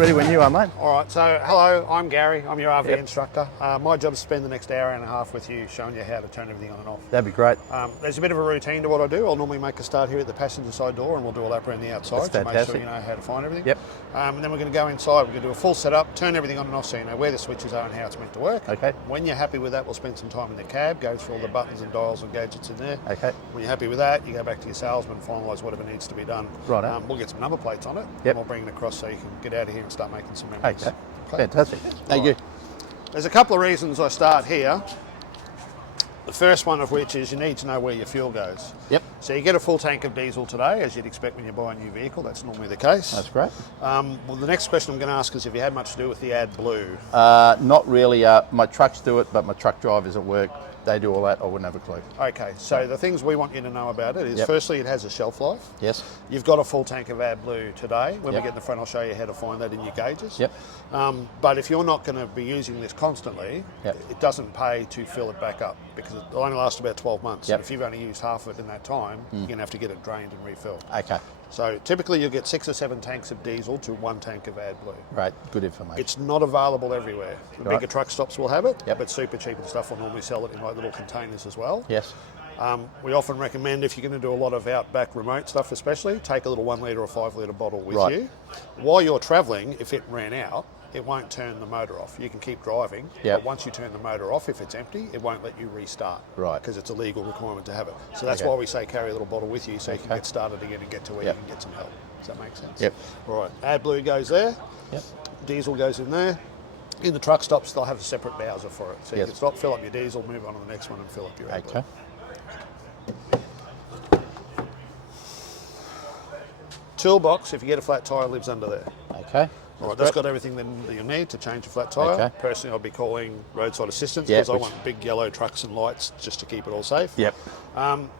Ready when you are, mate. All right, so hello, I'm Gary. I'm your RV Yep. instructor. My job is to spend the next hour and a half with you showing you how to turn everything on and off. That'd be great. There's a bit of a routine to what I do. I'll normally make a start here at the passenger side door and we'll do a lap around the outside That's to make fantastic. sure you know how to find everything. Yep. And then we're going to go inside. We're going to do a full setup, turn everything on and off so you know where the switches are and how it's meant to work. Okay. When you're happy with that, we'll spend some time in the cab, go through all the buttons and dials and gadgets in there. Okay. When you're happy with that, you go back to your salesman, finalise whatever needs to be done. Right. We'll get some number plates on it Yep. and we'll bring it across so you can get out of here and start making some memories. Okay. Fantastic. Thank you. There's a couple of reasons I start here. The first one of which is you need to know where your fuel goes. Yep. So you get a full tank of diesel today, as you'd expect when you buy a new vehicle. That's normally the case. That's great. Well, the next question I'm going to ask is if you had much to do with the AdBlue. Not really. My trucks do it, but my truck drivers at work, they do all that. I wouldn't have a clue. Okay, so the things we want you to know about it is, Yep. firstly, it has a shelf life. Yes. You've got a full tank of AdBlue today. When Yep. we get in the front, I'll show you how to find that in your gauges. Yep. But if you're not going to be using this constantly, Yep. it doesn't pay to fill it back up because it'll only last about 12 months. Yep. And if you've only used half of it in that time, you're going to have to get it drained and refilled. Okay. So typically you'll get 6 or 7 tanks of diesel to 1 tank of AdBlue. Great. Good information. It's not available everywhere. The Right. bigger truck stops will have it, Yep. but super cheap and stuff will normally sell it in like little containers as well. Yes. We often recommend if you're going to do a lot of outback remote stuff especially, take a little 1 litre or 5 litre bottle with Right. you. While you're travelling, if it ran out, it won't turn the motor off. You can keep driving, Yep. but once you turn the motor off, if it's empty, it won't let you restart. Right. Because it's a legal requirement to have it. So that's Okay. why we say carry a little bottle with you so you can Okay. get started again and get to where Yep. you can get some help. Does that make sense? Yep. All right, AdBlue goes there. Yep. Diesel goes in there. In the truck stops, they'll have a separate Bowser for it. So you Yes. can stop, fill up your diesel, move on to the next one and fill up your AdBlue. Okay. Toolbox, if you get a flat tyre, lives under there. Okay. All right, that's got everything that you need to change a flat tyre. Okay. Personally, I'll be calling roadside assistance Yeah, because I which- want big yellow trucks and lights just to keep it all safe. Yep.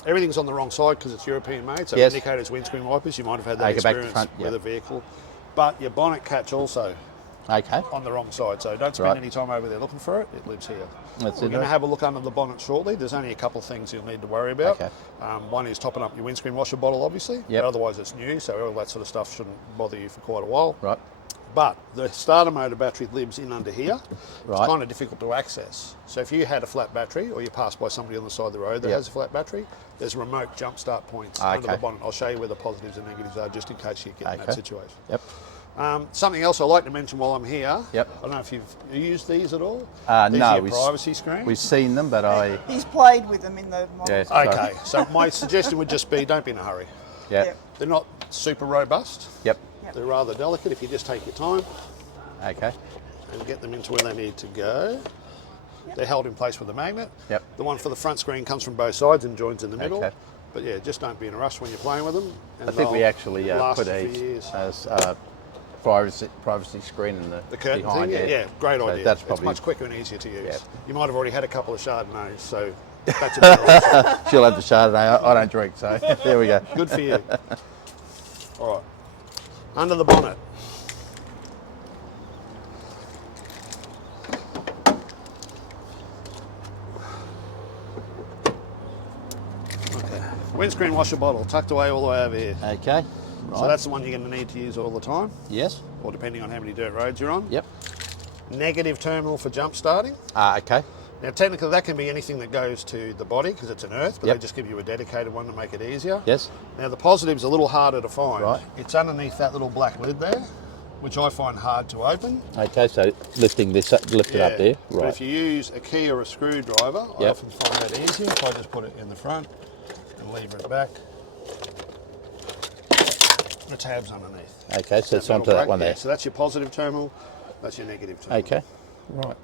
Everything's on the wrong side because it's European made, so Yes. indicators, windscreen wipers, you might have had that Okay, back to experience front, with yep. a vehicle. But your bonnet catch also Okay. on the wrong side, so don't spend Right. any time over there looking for it. It lives here. That's We're it, going to right? have a look under the bonnet shortly. There's only a couple of things you'll need to worry about. Okay. One is topping up your windscreen washer bottle, obviously. Yep. But otherwise, it's new, so all that sort of stuff shouldn't bother you for quite a while. Right. But the starter motor battery lives in under here. Right. It's kind of difficult to access. So if you had a flat battery or you passed by somebody on the side of the road that Yep. has a flat battery, there's remote jump start points under Okay. the bonnet. I'll show you where the positives and negatives are just in case you get in that Okay. situation. Yep. Something else I like to mention while I'm here. Yep. I don't know if you've used these at all. No, These are your we privacy screen. We've seen them, but I. He's played with them in the model. Yes. Okay, so my suggestion would just be don't be in a hurry. Yeah. Yep. They're not super robust. Yep. Yep. They're rather delicate if you just take your time Okay. and get them into where they need to go. They're held in place with a magnet. Yep. The one for the front screen comes from both sides and joins in the middle. Okay. But yeah, just don't be in a rush when you're playing with them. And I think we they'll actually last put you a for years. privacy screen in The curtain behind thing, yeah, great So idea. That's It's probably. much quicker and easier to use. Yeah. You might have already had a couple of Chardonnays, so that's a better option. She'll have the Chardonnay. I don't drink, so there we go. Good for you. All right. Under the bonnet. Okay. Windscreen washer bottle tucked away all the way over here. Okay. So that's the one you're going to need to use all the time, Yes. or depending on how many dirt roads you're on. Yep. Negative terminal for jump starting. Okay. Now, technically, that can be anything that goes to the body because it's an earth, but Yep. they just give you a dedicated one to make it easier. Yes. Now, the positive's a little harder to find. Right. It's underneath that little black lid there, which I find hard to open. Okay. So lifting this up, lift it up there. But Right. if you use a key or a screwdriver, I Yep. often find that easier if I just put it in the front and lever it back. The tab's underneath. Okay. So it's That onto metal that one brake, there. yeah, so that's your positive terminal, that's your negative terminal. Okay. Right.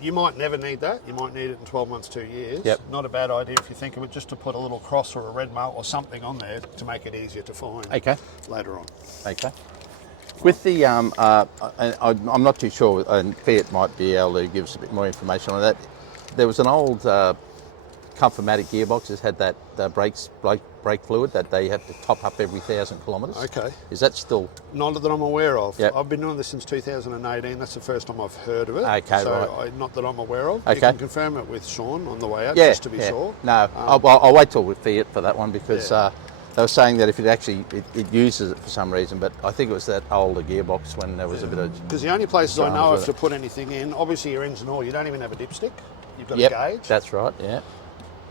You might never need that. You might need it in 12 months, 2 years. Yep. Not a bad idea if you think of it, just to put a little cross or a red mark or something on there to make it easier to find Okay. later on. Okay. With the, I'm not too sure, and Fiat might be able to give us a bit more information on that. There was an old Comfortmatic gearbox that had that brake fluid that they have to top up every 1,000 kilometres. Okay. Is that still? Not that I'm aware of. Yep. I've been doing this since 2018. That's the first time I've heard of it. Okay, so right. not that I'm aware of. Okay. You can confirm it with Sean on the way out, Yeah. just to be yeah. sure. No, I'll wait till we Fiat for that one because They were saying that if it uses it for some reason, but I think it was that older gearbox when there was a bit of... Because the only places I know with of to put anything in, obviously your engine oil, you don't even have a dipstick. You've got Yep, a gauge. that's right, yeah.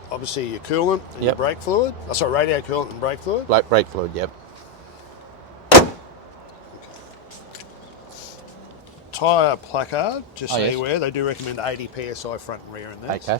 Obviously your coolant and your Yep. brake fluid. Oh, sorry, radio coolant and brake fluid. Brake fluid, yep. Tyre placard, just so yes. you're aware, they do recommend 80 psi front and rear in there. Okay.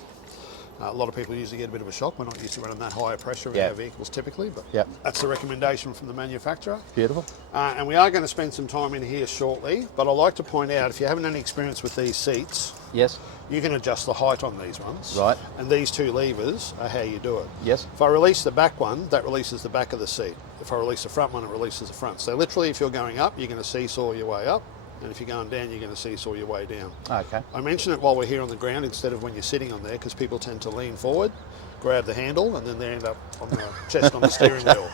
A lot of people usually get a bit of a shock. We're not used to running that higher pressure in Yep. our vehicles typically, but Yep. that's the recommendation from the manufacturer. Beautiful. And we are going to spend some time in here shortly, but I'd like to point out, if you haven't any experience with these seats, Yes. you can adjust the height on these ones. Right. And these two levers are how you do it. Yes. If I release the back one, that releases the back of the seat. If I release the front one, it releases the front. So literally, if you're going up, you're going to seesaw your way up. And if you're going down, you're going to seesaw your way down. Okay. I mention it while we're here on the ground instead of when you're sitting on there, because people tend to lean forward, grab the handle, and then they end up on the chest on the steering wheel.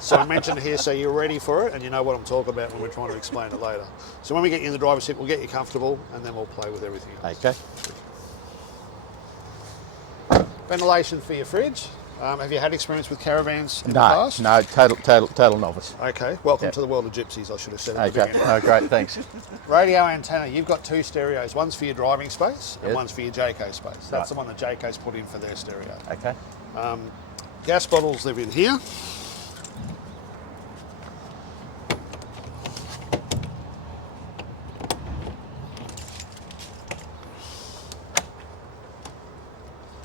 So I mention it here so you're ready for it and you know what I'm talking about when we're trying to explain it later. So when we get you in the driver's seat, we'll get you comfortable and then we'll play with everything else. Okay. Ventilation for your fridge. Have you had experience with caravans in the past? No, total novice. Okay, welcome Yep. to the world of gypsies, I should have said at the Okay. beginning. Oh, great, thanks. Radio antenna, you've got two stereos. One's for your driving space and Yes. one's for your Jayco space. That's Right. the one that Jayco's put in for their stereo. Okay. Gas bottles live in here.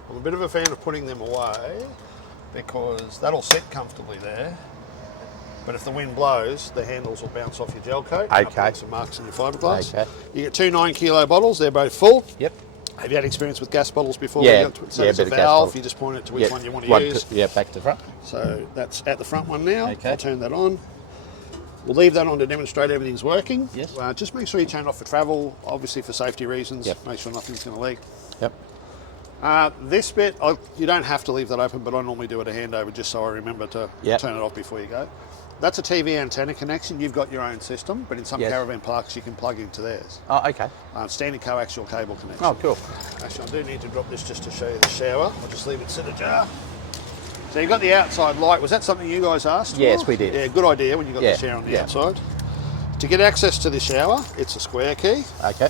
I'm a bit of a fan of putting them away because that'll sit comfortably there. But if the wind blows, the handles will bounce off your gel coat. And Okay. put some marks in your fiberglass. Okay. You get two 9-kilo bottles. They're both full. Yep. Have you had experience with gas bottles before? Yeah, So yeah, it's bit a of gas valve. bottle. You just point it to which Yep. one you want to use. Yeah, back to front. So that's at the front one now. Okay. I'll turn that on. We'll leave that on to demonstrate everything's working. Yes. Just make sure you turn it off for travel, obviously for safety reasons. Yep. Make sure nothing's going to leak. Yep. This bit, you don't have to leave that open, but I normally do it a handover just so I remember to Yep. turn it off before you go. That's a TV antenna connection. You've got your own system, but in some Yes. caravan parks you can plug into theirs. Oh, okay. Standard coaxial cable connection. Oh, cool. Actually, I do need to drop this just to show you the shower. I'll just leave it sit ajar. So you've got the outside light. Was that something you guys asked Yes, for? we did. Yeah, good idea when you've got Yeah, the shower on the yeah. outside. To get access to the shower, it's a square key. Okay.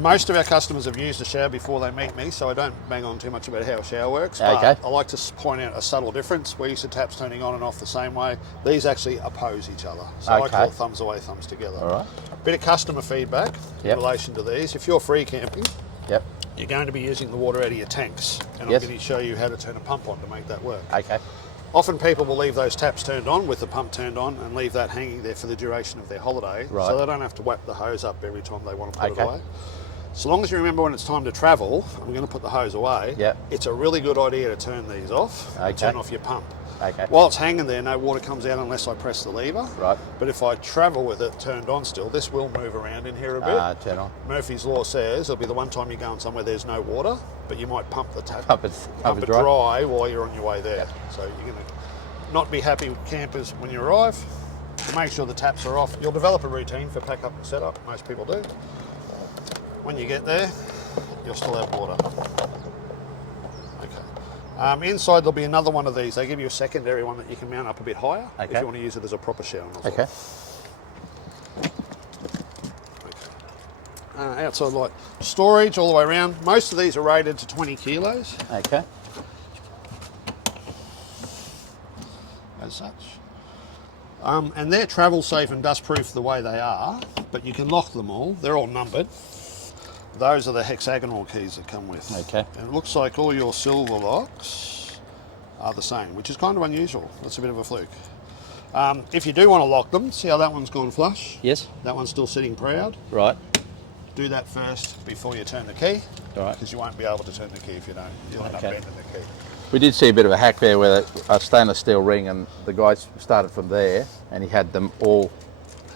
Most of our customers have used the shower before they meet me, so I don't bang on too much about how a shower works. Okay. But I like to point out a subtle difference. We're used to taps turning on and off the same way. These actually oppose each other. So I Okay. call thumbs away, thumbs together. All right. Bit of customer feedback Yep. in relation to these. If you're free camping, Yep. you're going to be using the water out of your tanks. And Yes. I'm going to show you how to turn a pump on to make that work. Okay. Often people will leave those taps turned on with the pump turned on and leave that hanging there for the duration of their holiday. Right. So they don't have to whack the hose up every time they want to put Okay. it away. So long as you remember when it's time to travel, I'm going to put the hose away, Yep. it's a really good idea to turn these off and Okay. turn off your pump. Okay. While it's hanging there, no water comes out unless I press the lever. Right. But if I travel with it turned on still, this will move around in here a bit. Turn on. Murphy's Law says it'll be the one time you're going somewhere there's no water, but you might pump the tap, Pump it dry while you're on your way there. So you're going to not be happy with campers when you arrive. So make sure the taps are off. You'll develop a routine for pack up and setup. Most people do. When you get there, you'll still have water. Okay. Inside there'll be another one of these. They give you a secondary one that you can mount up a bit higher if Okay. you want to use it as a proper shower nozzle. Okay. Outside light storage all the way around. Most of these are rated to 20 kilos Okay. as such. And they're travel safe and dust proof the way they are, but you can lock them all. They're all numbered. Those are the hexagonal keys that come with. Okay. And it looks like all your silver locks are the same, which is kind of unusual. That's a bit of a fluke. If you do want to lock them, see how that one's gone flush? Yes. That one's still sitting proud. Right. Do that first before you turn the key. All right. Because you won't be able to turn the key if you don't. You'll end up Okay. bending the key. We did see a bit of a hack there with a stainless steel ring, and the guy started from there, and he had them all.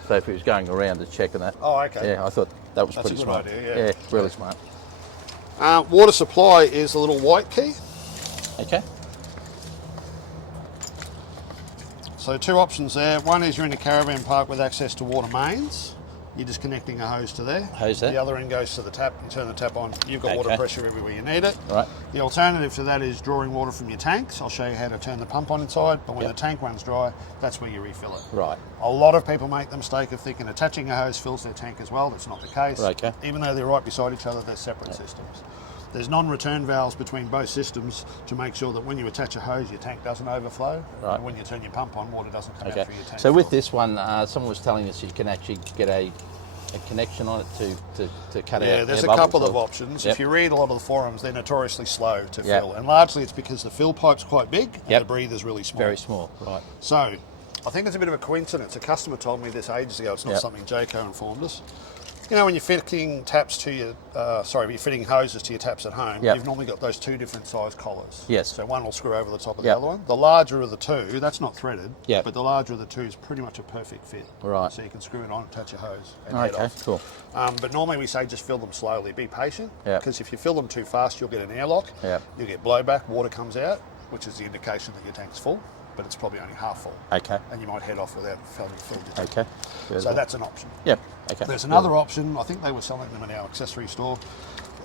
So if he was going around to check and that. Oh, okay. Yeah, I thought that was That's pretty a good smart. idea, yeah. Yeah, really smart. Water supply is the little white key. Okay. So two options there. One is you're in a caravan park with access to water mains. you're just connecting a hose to there. Hose there. The other end goes to the tap. You turn the tap on. You've got water Okay. pressure everywhere you need it. Right. The alternative to that is drawing water from your tanks. I'll show you how to turn the pump on inside, but when Yep. the tank runs dry, that's where you refill it. Right. A lot of people make the mistake of thinking attaching a hose fills their tank as well. That's not the case. Okay. Even though they're right beside each other, they're separate systems. There's non-return valves between both systems to make sure that when you attach a hose, your tank doesn't overflow. Right. And when you turn your pump on, water doesn't come Okay. out through your tank. So with filter. this one, someone was telling us you can actually get a connection on it to cut out. Yeah, there's a air couple bubbles of or- options. Yep. If you read a lot of the forums, they're notoriously slow to Yep. fill. And largely it's because the fill pipe's quite big and Yep. the breather's really small. Very small, right. So, I think it's a bit of a coincidence. A customer told me this ages ago. It's not Yep. something Jayco informed us. You know, when you're fitting taps to your, you're fitting hoses to your taps at home, Yep. you've normally got those two different size collars. Yes. So one will screw over the top of Yep. the other one. The larger of the two, that's not threaded, Yep. but the larger of the two is pretty much a perfect fit. Right. So you can screw it on, attach your hose, and head Okay, off. cool. But normally we say just fill them slowly. Be patient, Yep. because if you fill them too fast, you'll get an airlock. Yep. You'll get blowback, water comes out, which is the indication that your tank's full, but it's probably only half full. Okay. And you might head off without filling your tank. Okay. Good. So that's an option. Yep. Okay. There's another option, I think they were selling them in our accessory store.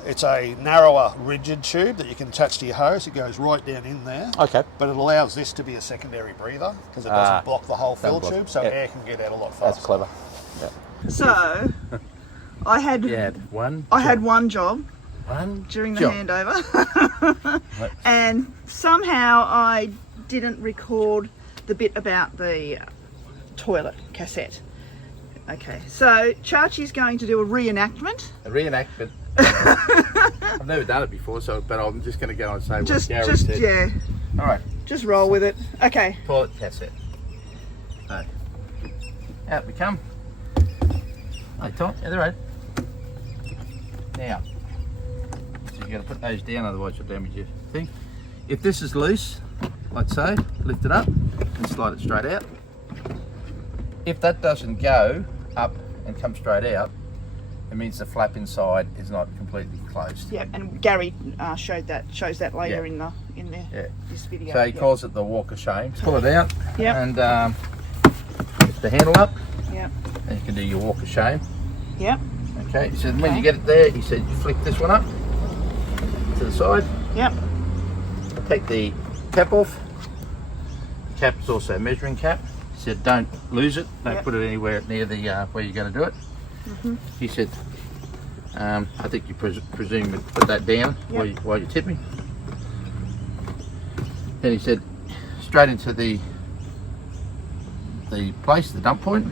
It's a narrower, rigid tube that you can attach to your hose. It goes right down in there. Okay. But it allows this to be a secondary breather because it Ah. doesn't block the whole fill Doesn't block- tube, so yep. air can get out a lot faster. That's clever. Yep. So, I had one job during the handover, Right. and somehow I didn't record the bit about the toilet cassette. Okay, so Charchy's going to do a reenactment. A reenactment. I've never done it before, but I'm just going to go and say what Gary said. Yeah, All right. just roll with it. Okay. Toilet cassette. So, out we come. Hey, Tom, yeah, they're right. Now, so you've got to put those down, otherwise you'll damage your thing. If this is loose, like so, lift it up and slide it straight out. If that doesn't go up and come straight out, it means the flap inside is not completely closed. Yeah, and Gary shows that later Yeah. in Yeah. this video. So he yeah. calls it the walk of shame. Pull it out Yep. and lift the handle up, Yep. and you can do your walk of shame. Yep. Okay, he said when you get it there, he said you flick this one up to the side, Yep. take the cap off. The cap is also a measuring cap. He said don't lose it, don't Yep. put it anywhere near the where you're going to do it. He said, I think you presume to put that down Yep. while you're tipping. Then he said straight into the place, the dump point,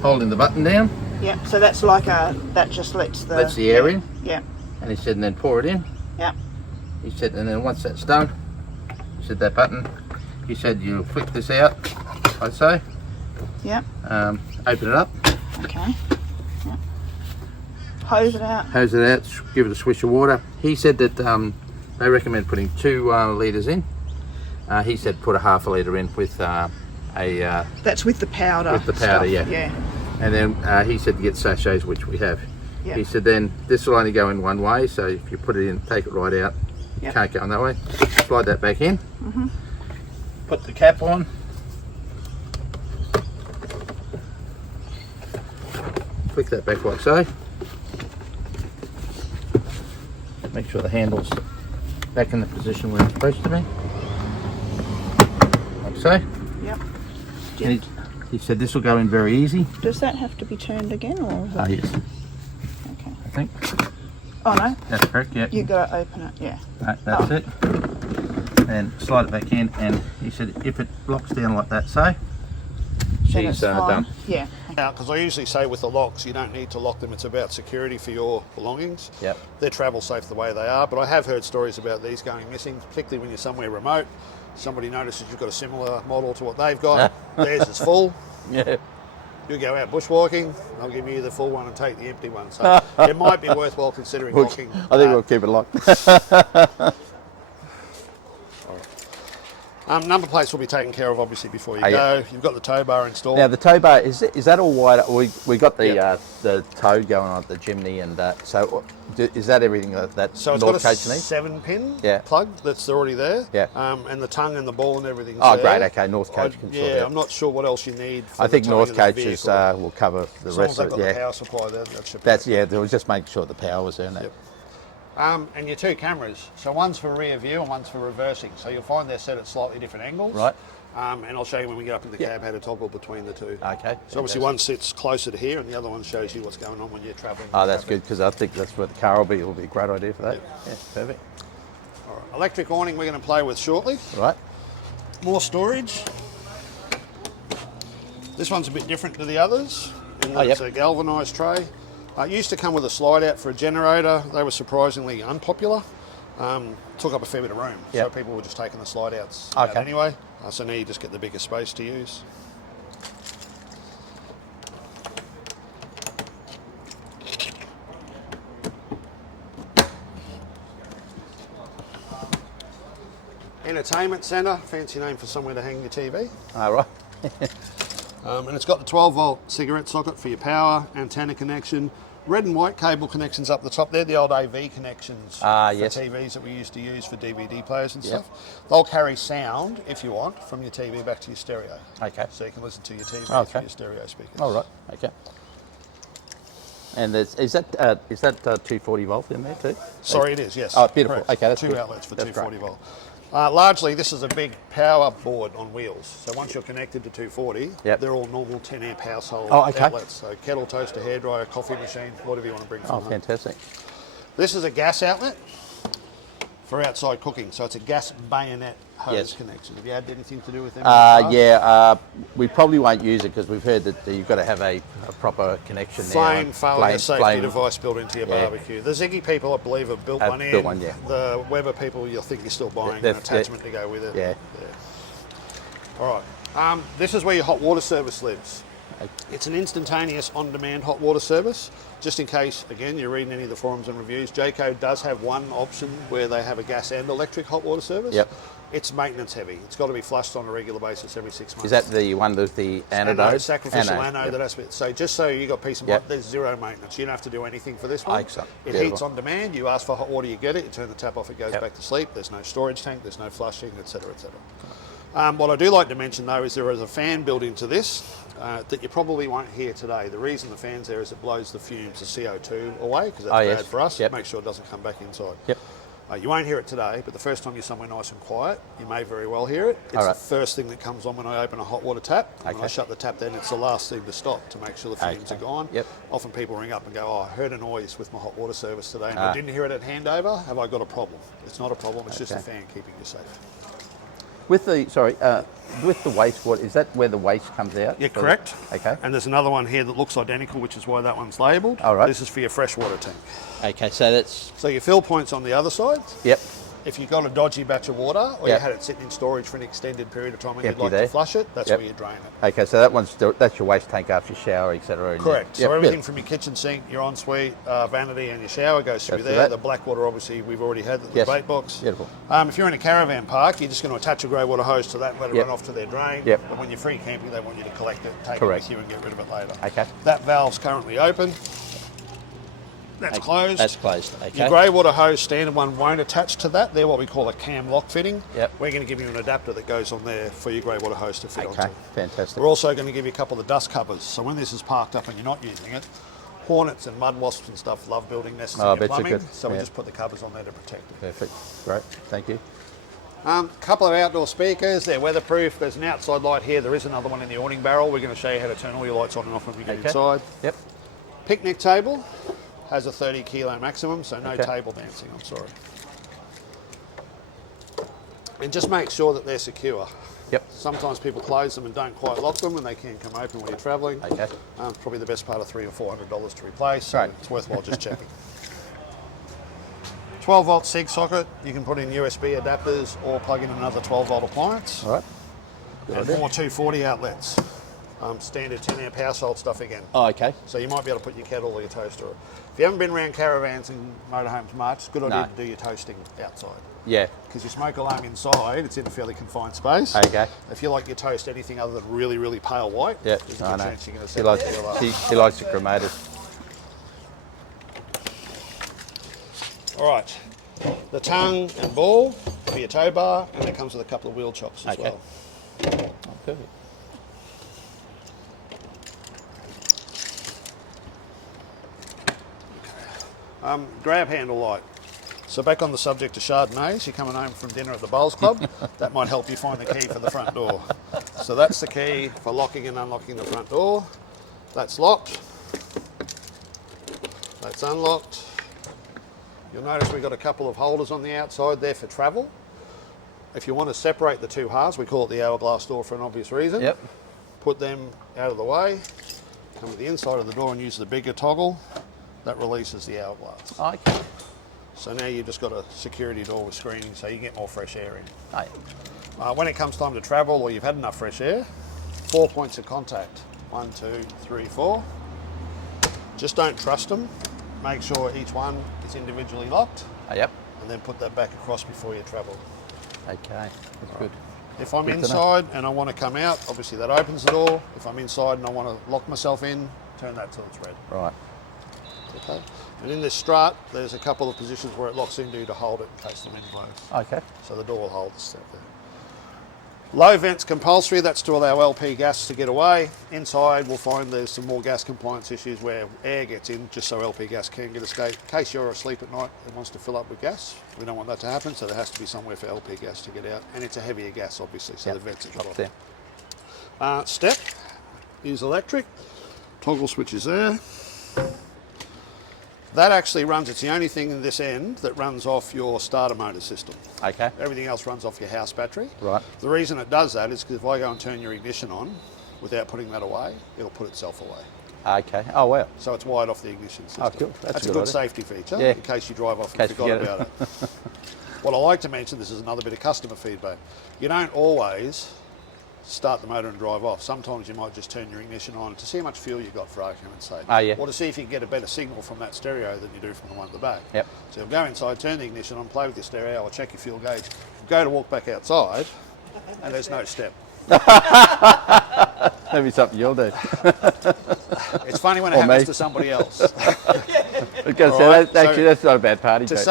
holding the button down. Yep. So that's like that just lets the air in. Yep. And he said, and then pour it in. Yep. He said, and then once that's done, he said that button, he said you flick this out, like so, Yep. open it up, Okay. Yep. Hose it out. hose it out, give it a swish of water. He said that they recommend putting 2 litres in. He said put a half a litre in with That's with the powder. With the powder, stuff. yeah. Yeah. and then he said to get sachets, which we have. Yep. He said then this will only go in one way, so if you put it in, take it right out, Yep. can't go in that way. Slide that back in, put the cap on, flick that back like so. Make sure the handle's back in the position where it's supposed to be, like so. Yep. And he said this will go in very easy. Does that have to be turned again, or? Is it... Yes, Okay. I think Oh no, that's correct. Yeah. you got to open it. Yeah. That's it. And slide it back in, and he said if it locks down like that, so Then she's it's fine. done. Yeah. Now, because I usually say with the locks, you don't need to lock them. It's about security for your belongings. Yep. They're travel safe the way they are, but I have heard stories about these going missing, particularly when you're somewhere remote. Somebody notices you've got a similar model to what they've got. Theirs is full. Yeah. You go out bushwalking, I'll give you the full one and take the empty one. So it might be worthwhile considering locking. I think we'll keep it locked. Number plates will be taken care of obviously before you Oh, go. yeah. You've got the tow bar installed. Now the tow bar is that all wide? We got the Yeah. the tow going on at the chimney, and so Is that everything that So it's North got a Coach needs? 7-pin Yeah. plug that's already there. Yeah. And the tongue and the ball and everything's Oh, there. great. Okay, North Coach can sort it out. I'm not sure what else you need. For I think the towing North of the Coaches vehicle. will cover the As long rest as of they've it. got the power supply there, that should be That's okay. they were just making sure the power was there. And that. Yep. And your two cameras. So one's for rear view and one's for reversing. So you'll find they're set at slightly different angles. Right. And I'll show you when we get up in the cab how to toggle between the two. Okay. So obviously one sits closer to here and the other one shows you what's going on when you're travelling. Oh, that's good because I think that's where the car will be. It'll be a great idea for that. Yeah, perfect. All right. Electric awning we're going to play with shortly. Right. More storage. This one's a bit different to the others in that it's a galvanised tray. It used to come with a slide out for a generator. They were surprisingly unpopular. Took up a fair bit of room, so people were just taking the slide outs out anyway. So now you just get the bigger space to use. Entertainment centre, fancy name for somewhere to hang your TV. All right. And it's got the 12-volt cigarette socket for your power, antenna connection, red and white cable connections up the top. They're the old AV connections for TVs that we used to use for DVD players and stuff. They'll carry sound, if you want, from your TV back to your stereo. Okay. So you can listen to your TV through your stereo speakers. All right. Okay. And is that 240 volt in there too? Sorry, it is, yes. Oh, beautiful. Correct. Okay, that's two good. outlets for That's 240 volt. Largely, this is a big power board on wheels. So once you're connected to 240, they're all normal 10 amp household outlets. So kettle, toaster, hairdryer, coffee machine, whatever you want to bring from home. Fantastic. This is a gas outlet for outside cooking. So it's a gas bayonet hose connection. Have you had anything to do with them? We probably won't use it because we've heard that you've got to have a proper connection Flame failure safety flame device built into your barbecue. The Ziggy people, I believe, have built one in. The Weber people, you'll think you're still buying an attachment to go with it. All right. This is where your hot water service lives. It's an instantaneous on-demand hot water service. Just in case, again, you're reading any of the forums and reviews, Jayco does have one option where they have a gas and electric hot water service. It's maintenance heavy. It's got to be flushed on a regular basis every 6 months. Is that the one with the anode? Sacrificial anode. That's it. So just so you got peace of mind, there's zero maintenance. You don't have to do anything for this one. It heats on demand. You ask for hot water, you get it. You turn the tap off, it goes back to sleep. There's no storage tank. There's no flushing, etc., etc. What I do like to mention though is there is a fan built into this that you probably won't hear today. The reason the fan's there is it blows the fumes, the CO2 away, because that's bad for us. Make sure it doesn't come back inside. You won't hear it today, but the first time you're somewhere nice and quiet, you may very well hear it. It's the first thing that comes on when I open a hot water tap. When I shut the tap, then it's the last thing to stop to make sure the fumes are gone. Often people ring up and go, oh, I heard a noise with my hot water service today and I didn't hear it at handover. Have I got a problem? It's not a problem. It's just a fan keeping you safe. With the with the wastewater, is that where the waste comes out? Yeah, correct. Okay. And there's another one here that looks identical, which is why that one's labelled. All right. This is for your freshwater tank. Okay, so your fill point's on the other side. Yep. If you've got a dodgy batch of water, or you had it sitting in storage for an extended period of time and you'd like to flush it, that's where you drain it. Okay, so that's your waste tank after your shower, etc. Correct. So everything from your kitchen sink, your ensuite, vanity, and your shower goes through there. The black water, obviously, we've already had the bait box. Beautiful. If you're in a caravan park, you're just going to attach a grey water hose to that and let it run off to their drain. But when you're free camping, they want you to collect it, take it with you, and get rid of it later. Okay. That valve's currently open. That's closed. That's closed. Okay. Your grey water hose, standard one, won't attach to that. They're what we call a cam lock fitting. We're going to give you an adapter that goes on there for your grey water hose to fit onto. Fantastic. We're also going to give you a couple of dust covers. So when this is parked up and you're not using it, hornets and mud wasps and stuff love building nests in your plumbing. So we just put the covers on there to protect it. Perfect. Great. Thank you. Couple of outdoor speakers. They're weatherproof. There's an outside light here. There is another one in the awning barrel. We're going to show you how to turn all your lights on and off when we get inside. Yep. Picnic table. Has a 30 kilo maximum, so no table dancing, I'm sorry. And just make sure that they're secure. Sometimes people close them and don't quite lock them and they can come open when you're travelling. Probably the best part of $300 or $400 to replace, so it's worthwhile just checking. 12 volt SIG socket, you can put in USB adapters or plug in another 12 volt appliance. All right. And more 240 outlets. Standard 10 amp household stuff again. Oh, okay. So you might be able to put your kettle or your toaster. If you haven't been around caravans and motorhomes much, it's a good idea to do your toasting outside. Yeah. Because your smoke alarm inside, it's in a fairly confined space. Okay. If you like your toast anything other than really, really pale white, there's a good chance you're going to set she likes it cremated. All right, the tongue and ball for your tow bar, and it comes with a couple of wheel chops as well. Oh, perfect. Grab handle light. So back on the subject of Chardonnays, you're coming home from dinner at the Bowls Club, that might help you find the key for the front door. So that's the key for locking and unlocking the front door. That's locked. That's unlocked. You'll notice we've got a couple of holders on the outside there for travel. If you want to separate the two halves, we call it the hourglass door for an obvious reason. Yep. Put them out of the way, come to the inside of the door and use the bigger toggle. That releases the hourglass. Okay. So now you've just got a security door with screening so you get more fresh air in. Oh, When it comes time to travel or you've had enough fresh air, 4 points of contact. 1, 2, 3, 4. Just don't trust them. Make sure each one is individually locked. yep. And then put that back across before you travel. Okay, that's good. If I'm Good to know. inside and I want to come out, obviously that opens the door. If I'm inside and I want to lock myself in, turn that till it's red. Right. Okay. And in this strut, there's a couple of positions where it locks into you to hold it in case the wind blows. Okay. So the door will hold the step there. Low vents compulsory, that's to allow LP gas to get away. Inside we'll find there's some more gas compliance issues where air gets in just so LP gas can get escape. In case you're asleep at night and wants to fill up with gas, we don't want that to happen, so there has to be somewhere for LP gas to get out. And it's a heavier gas obviously, so Yep. the vents are cut off. There. Step is electric, toggle switch is there. That actually runs, it's the only thing in this end that runs off your starter motor system. Okay. Everything else runs off your house battery. Right. The reason it does that is because if I go and turn your ignition on without putting that away, it'll put itself away. Okay. Oh, wow. So it's wired off the ignition system. Oh, cool. That's a a good good idea. safety feature Yeah. in case you drive off In and case you forgot forget about it. What I like to mention, this is another bit of customer feedback. You don't always start the motor and drive off. Sometimes you might just turn your ignition on to see how much fuel you got, for argument's sake. Yeah. Or to see if you can get a better signal from that stereo than you do from the one at the back. Yep. So you'll go inside, turn the ignition on, play with your stereo or check your fuel gauge, go to walk back outside and there's no step. Maybe something you'll do. It's funny when it Or happens me. to somebody else. Because Alright, that's not a bad party To joke.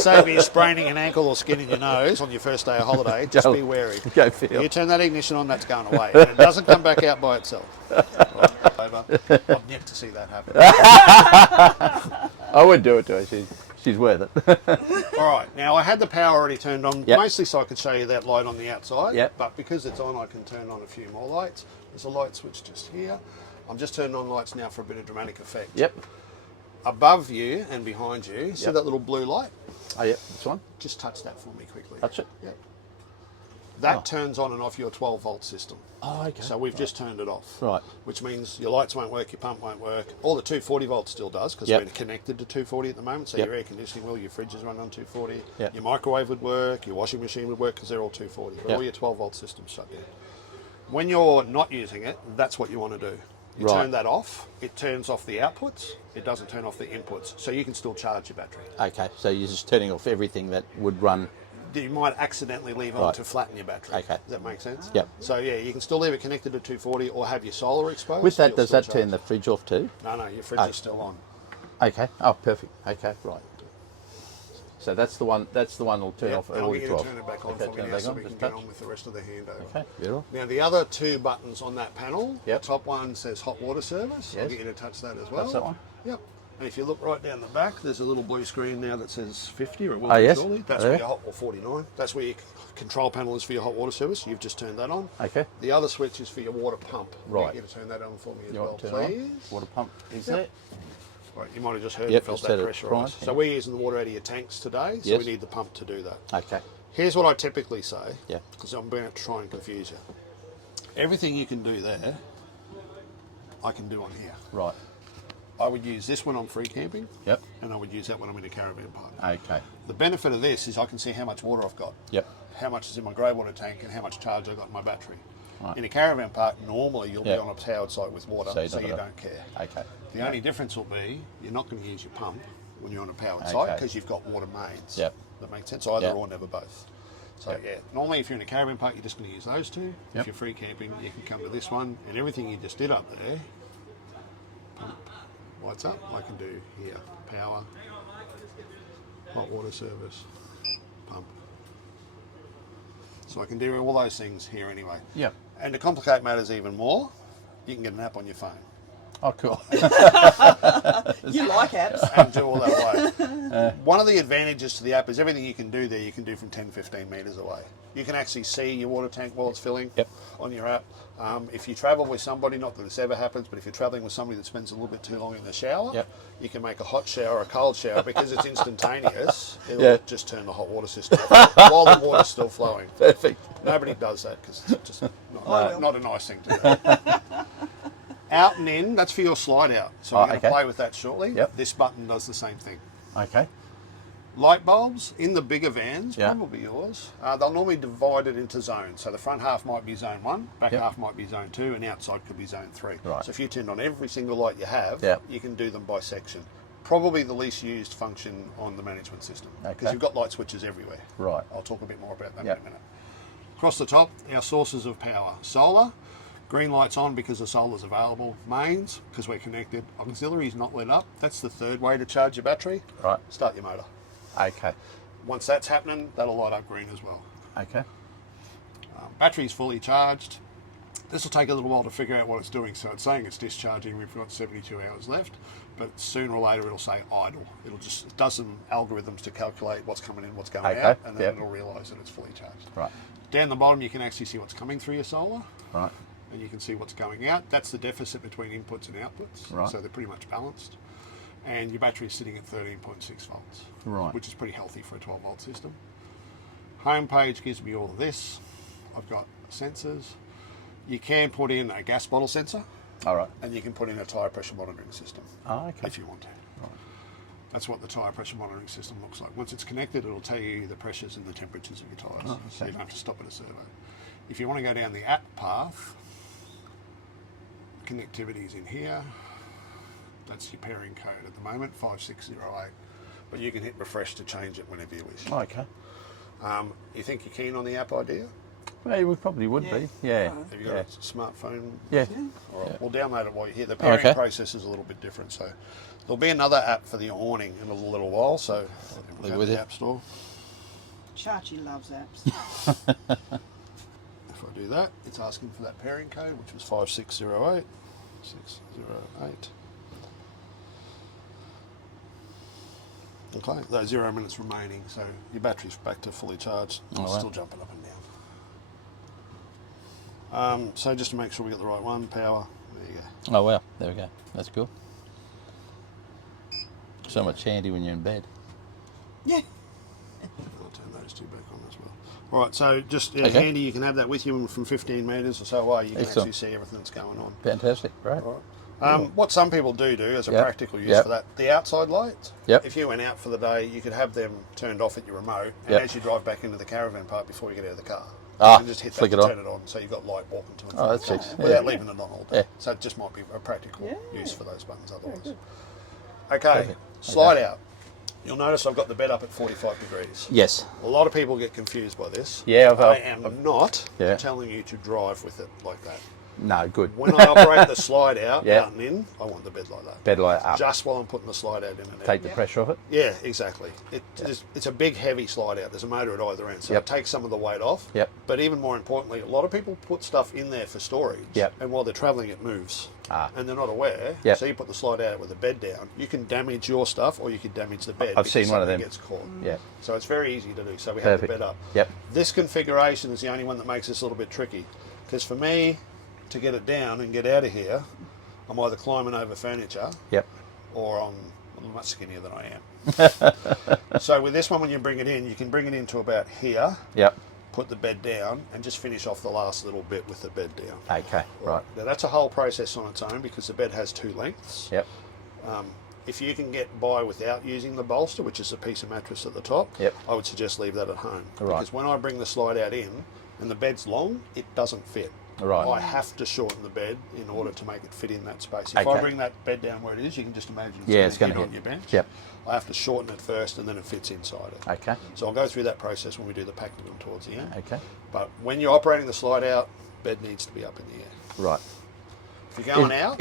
save you spraining an ankle or skinning your nose on your first day of holiday, just be wary. Go feel. You turn that ignition on, that's going away. And it doesn't come back out by itself. Right, over. I've yet to see that happen. I would do it to her. She's worth it. All right, now I had the power already turned on, Yep. mostly so I could show you that light on the outside. Yep. But because it's on, I can turn on a few more lights. There's a light switch just here. I'm just turning on lights now for a bit of dramatic effect. Yep. Above you and behind you, see Yep. that little blue light? Oh, yep. This one. Just touch that for me quickly. Touch it. Yep. That turns on and off your 12-volt system. Oh, okay. So we've just turned it off. Right. Which means your lights won't work, your pump won't work. All the 240 volts still does because Yep. we're connected to 240 at the moment. So Yep. your air conditioning will, your fridge is run on 240. Yep. Your microwave would work, your washing machine would work because they're all 240. But Yep. all your 12-volt systems shut down. When you're not using it, that's what you want to do. You Right. turn that off, it turns off the outputs, it doesn't turn off the inputs. So you can still charge your battery. Okay. So you're just turning off everything that would run. You might accidentally leave on Right. to flatten your battery. Okay. Does that make sense? Yep. So yeah, you can still leave it connected to 240 or have your solar exposed. With that, you'll does still that turn charge. the fridge off too? No, your fridge is still on. Okay. Oh, perfect. Okay. Right. So that's the one. That's the one that'll turn Yep, off and at I'll all get your you to 12. turn it back on Okay, for me turn it now back so on, we can just get touch. on with the rest of the handover. Okay. Beautiful. Now the other two buttons on that panel, Yep. the top one says hot water service. I'll Yes. get you to touch that as well. Touch that one. Yep. And if you look right down the back, there's a little blue screen now that says 50 or it will Oh, be yes. shortly. That's There. where your hot, or 49. That's where your control panel is for your hot water service. You've just turned that on. Okay. The other switch is for your water pump. Right. I'll get you to turn that on for me as You well, want to turn it please. on? Water pump is Yep. there. Right, you might have just heard Yep, and felt just that had it pressure primed, rise. So yeah. we're using the water out of your tanks today, so Yes. we need the pump to do that. Okay. Here's what I typically say, Yeah. because I'm going to try and confuse you. Everything you can do there, I can do on here. Right. I would use this when I'm free camping, Yep. and I would use that when I'm in a caravan park. Okay. The benefit of this is I can see how much water I've got, Yep. how much is in my grey water tank, and how much charge I've got in my battery. Right. In a caravan park, normally you'll Yep. be on a powered site with water, So so you you don't- don't care. Okay. The only difference will be you're not going to use your pump when you're on a powered site Okay. because you've got water mains. Yep. That makes sense. Either Yep. or, never both. So Yep. yeah, normally if you're in a caravan park, you're just going to use those two. Yep. If you're free camping, you can come to this one, and everything you just did up there, pump, lights up. I can do here, power, hot water service, pump. So I can do all those things here anyway. Yep. And to complicate matters even more, you can get an app on your phone. Oh, cool. You like apps. And do all that way. One of the advantages to the app is everything you can do there, you can do from 10, 15 metres away. You can actually see your water tank while it's filling on your app. If you travel with somebody, not that this ever happens, but if you're travelling with somebody that spends a little bit too long in the shower, you can make a hot shower or a cold shower because it's instantaneous. It'll just turn the hot water system off while the water's still flowing. Perfect. Nobody does that because it's just not a nice thing to do. Out and in, that's for your slide out. So we're going to play with that shortly. This button does the same thing. Okay. Light bulbs in the bigger vans, probably yours, they'll normally divide it into zones. So the front half might be zone 1, back half might be zone 2, and outside could be zone 3. Right. So if you turned on every single light you have, you can do them by section. Probably the least used function on the management system because you've got light switches everywhere. Right. I'll talk a bit more about that in a minute. Across the top, our sources of power. Solar, green light's on because the solar's available. Mains, because we're connected. Auxiliary's not lit up. That's the third way to charge your battery. Right. Start your motor. Okay. Once that's happening, that'll light up green as well. Okay. Battery's fully charged. This will take a little while to figure out what it's doing. So it's saying it's discharging. We've got 72 hours left, but sooner or later it'll say idle. It does some algorithms to calculate what's coming in, what's going out, and then it'll realise that it's fully charged. Right. Down the bottom, you can actually see what's coming through your solar. Right. And you can see what's going out. That's the deficit between inputs and outputs. Right. So they're pretty much balanced. And your battery is sitting at 13.6 volts, Right. which is pretty healthy for a 12 volt system. Home page gives me all of this. I've got sensors. You can put in a gas bottle sensor. All right. And you can put in a tyre pressure monitoring system if you want to. Right. That's what the tyre pressure monitoring system looks like. Once it's connected, it'll tell you the pressures and the temperatures of your tyres, so you don't have to stop at a servo. If you want to go down the app path, connectivity is in here. That's your pairing code at the moment, 5608. But you can hit refresh to change it whenever you wish. Okay. You think you're keen on the app idea? Well, we probably would be. Yeah. Have you got a smartphone? Yeah. All right. We'll download it while you're here. The pairing process is a little bit different. So there'll be another app for the awning in a little while. So we'll go to the App Store. Charchy loves apps. If I do that, it's asking for that pairing code, which was 5608. 608. Okay, those 0 minutes remaining, so your battery's back to fully charged. It's still jumping up and down. So just to make sure we get the right one, power, there you go. Oh, wow. There we go. That's cool. So much handy when you're in bed. Yeah. I'll turn those two back on as well. All right, so just handy, you can have that with you from 15 metres or so away. You can actually see everything that's going on. Fantastic, right? All right. What some people do as a practical use for that, the outside lights, if you went out for the day, you could have them turned off at your remote, and as you drive back into the caravan park before you get out of the car, you can just hit that to turn it on, so you've got light walking to and from that's six. without leaving it on all day. So it just might be a practical use for those buttons otherwise. Okay, slide out. You'll notice I've got the bed up at 45 degrees. Yes. A lot of people get confused by this. Yeah, I am not telling you to drive with it like that. No, good. When I operate the slide out and in, I want the bed like that. Bed light up. Just while I'm putting the slide out in and out. Take the pressure off it? Yeah, exactly. It's a big, heavy slide out. There's a motor at either end, so it takes some of the weight off. But even more importantly, a lot of people put stuff in there for storage, and while they're travelling, it moves. And they're not aware. So you put the slide out with the bed down. You can damage your stuff, or you can damage the bed. I've seen one of them. Gets caught. Yeah. So it's very easy to do. So we have the bed up. This configuration is the only one that makes this a little bit tricky, because for me, to get it down and get out of here, I'm either climbing over furniture or I'm much skinnier than I am. So with this one, when you bring it in, you can bring it into about here, put the bed down, and just finish off the last little bit with the bed down. Okay, right. Now that's a whole process on its own because the bed has two lengths. If you can get by without using the bolster, which is a piece of mattress at the top, I would suggest leave that at home. Because when I bring the slide out in and the bed's long, it doesn't fit. I have to shorten the bed in order to make it fit in that space. If I bring that bed down where it is, you can just imagine it's going to hit on your bench. I have to shorten it first and then it fits inside it. So I'll go through that process when we do the packing them towards the end. But when you're operating the slide out, bed needs to be up in the air. Right. If you're going out...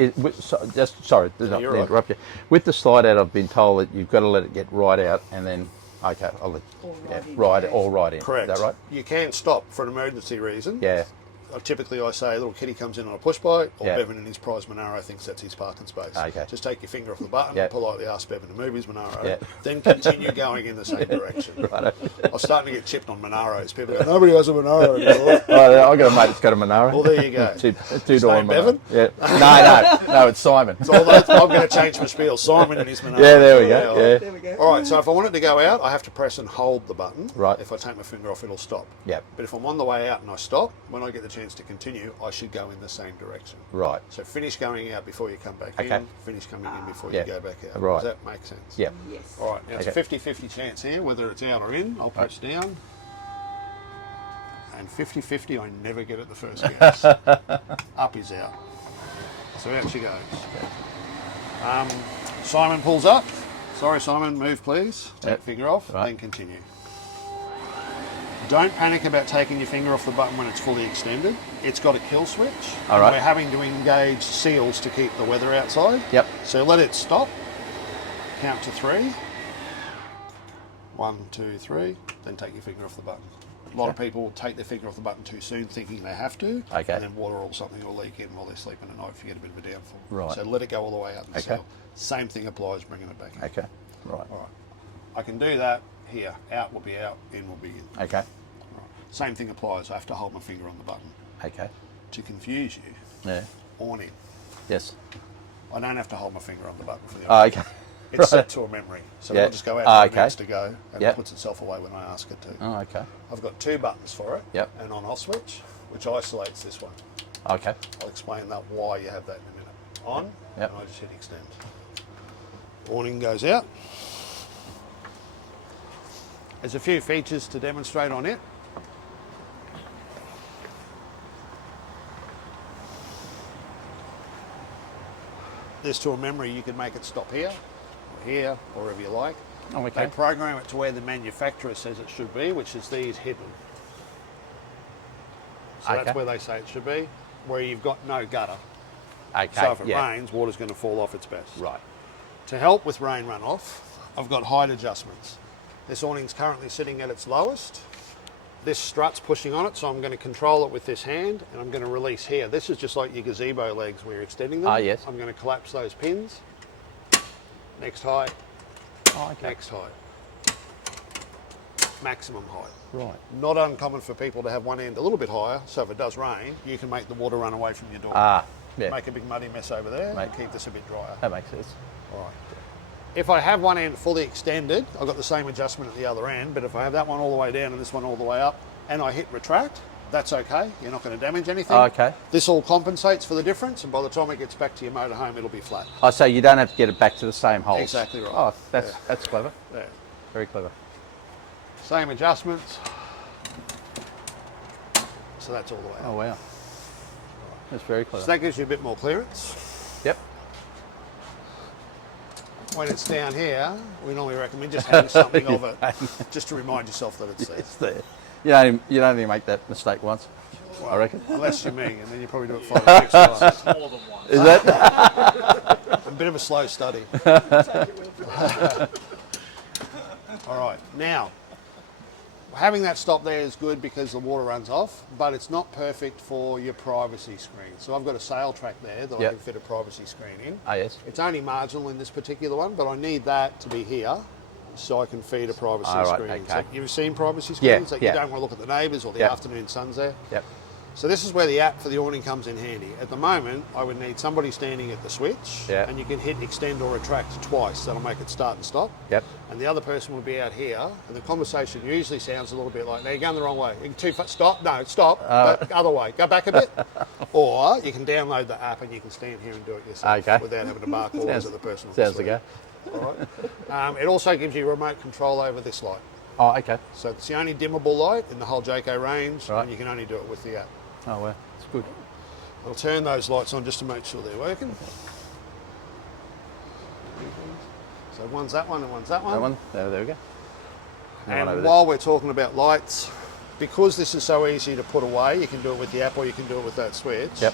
sorry to interrupt you. With the slide out, I've been told that you've got to let it get right out and then Okay, I'll let, Or yeah, right in. all right in. Correct. Is that right? You can stop for an emergency reason. Yeah. Typically, I say a little kitty comes in on a push bike, or Yeah. Bevan in his prize Monaro thinks that's his parking space. Okay. Just take your finger off the button Yeah. and politely ask Bevan to move his Monaro. Yeah. Then continue going in the same direction. Right. I was starting to get chipped on Monaros. People go, nobody has a Monaro anymore. Oh, I've got a mate that's got a Monaro. Well, there you go. Two-door name Monaro. Bevan? Yeah. No, it's Simon. So I'm going to change my spiel. Simon and his Monaro. Yeah, there we go. Yeah. There we go. All right, so if I want it to go out, I have to press and hold the button. Right. If I take my finger off, it'll stop. Yep. But if I'm on the way out and I stop, when I get the chance to continue, I should go in the same direction. Right. So finish going out before you come back Okay. in, finish coming in before Yeah. you go back out. Right. Does that make sense? Yep. Yes. All right, now it's Okay. a 50-50 chance here, whether it's out or in. I'll press down. And 50-50, I never get it the first guess. Up is out. So out she goes. Simon pulls up. Sorry, Simon, move please. Take Yep. finger off, Right. then continue. Don't panic about taking your finger off the button when it's fully extended. It's got a kill switch. All and right. We're having to engage seals to keep the weather outside. Yep. So let it stop. Count to 3. 1, 2, 3. Then take your finger off the button. A lot of people take their finger off the button too soon, thinking they have to. Okay. And then water or something will leak in while they're sleeping at night if you get a bit of a downfall. Right. So let it go all the way out in the Okay. cell. Same thing applies bringing it back in. Okay. Right. All right. I can do that here. Out will be out, in will be in. Okay. Same thing applies. I have to hold my finger on the button. Okay. To confuse you, Yeah. on in. Yes. I don't have to hold my finger on the button for the Oh, okay. It's Right. set to a memory. So Yeah. it'll just go out Ah, when okay. it needs to go and Yep. it puts itself away when I ask it to. Oh, okay. I've got 2 buttons for it. Yep. And on off switch, which isolates this one. Okay. I'll explain that why you have that in a minute. On, Yep. and I just hit extend. Awning goes out. There's a few features to demonstrate on it. This to a memory, you can make it stop here, or here, or wherever you like. Oh, They okay. program it to where the manufacturer says it should be, which is these hidden. So Okay. that's where they say it should be, where you've got no gutter. Okay. So if it yeah. rains, water's going to fall off its best. Right. To help with rain runoff, I've got height adjustments. This awning's currently sitting at its lowest. This strut's pushing on it, so I'm going to control it with this hand, and I'm going to release here. This is just like your gazebo legs where you're extending them. Ah, yes. I'm going to collapse those pins. Next height, Oh, okay. next height. Maximum height. Right. Not uncommon for people to have one end a little bit higher, so if it does rain, you can make the water run away from your door. Ah, yeah. Make a big muddy mess over there, and Make- keep this a bit drier. That makes sense. All right. If I have one end fully extended, I've got the same adjustment at the other end, but if I have that one all the way down and this one all the way up, and I hit retract, that's okay. You're not going to damage anything. Oh, okay. This all compensates for the difference, and by the time it gets back to your motorhome, it'll be flat. Oh, so you don't have to get it back to the same holes. Exactly right. Oh, that's Yeah. that's clever. There. Very clever. Same adjustments. So that's all the way up. Oh, wow. That's very So clever. that gives you a bit more clearance. Yep. When it's down here, we normally recommend just having something of it, just to remind yourself that it's there. It's there. You don't even make that mistake once, I reckon. Unless you're me, and then you probably do it 5 or 6 times. More than one. Is that? A bit of a slow study. All right, now, having that stop there is good because the water runs off, but it's not perfect for your privacy screen. So I've got a sail track there that I Yep. can fit a privacy screen in. Ah, yes. It's only marginal in this particular one, but I need that to be here so I can feed a privacy Ah, right, screen. okay. So you've seen privacy Yeah, screens that yeah. you don't want to look at the neighbours or the Yep. afternoon sun's there. Yep. So this is where the app for the awning comes in handy. At the moment, I would need somebody standing at the switch, Yeah. and you can hit extend or retract twice. That'll make it start and stop. Yep. And the other person will be out here, and the conversation usually sounds a little bit like, "No, you're going the wrong way. You're too far. Stop. No, stop. Go other way. Go back a bit." Or you can download the app and you can stand here and do it yourself Okay. without having to bark orders at the person. on the Sounds screen. okay. All right. It also gives you remote control over this light. Oh, okay. So it's the only dimmable light in the whole Jayco range, Right. and you can only do it with the app. Oh, well, it's good. I'll turn those lights on just to make sure they're working. So one's that one and one's that one. That one. There we go. And one over And there. while we're talking about lights, because this is so easy to put away, you can do it with the app or you can do it with that switch. Yep.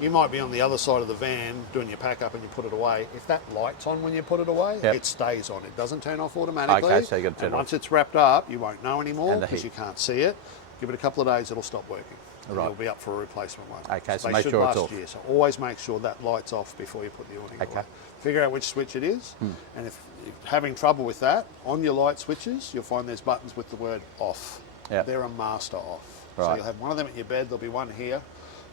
You might be on the other side of the van doing your pack up and you put it away. If that light's on when you put it away, it stays on. It doesn't turn off automatically. Okay, so you got to turn it off. Once it's wrapped up, you won't know anymore And the because heat. you can't see it. Give it a couple of days, it'll stop working. And Right. You'll be up for a replacement one. Okay, so they make should sure it's last off. years. So always make sure that light's off before you put the awning away. Figure out which switch it is, and if you're having trouble with that, on your light switches, you'll find there's buttons with the word off. Yep. They're a master off. So Right. you'll have one of them at your bed, there'll be one here.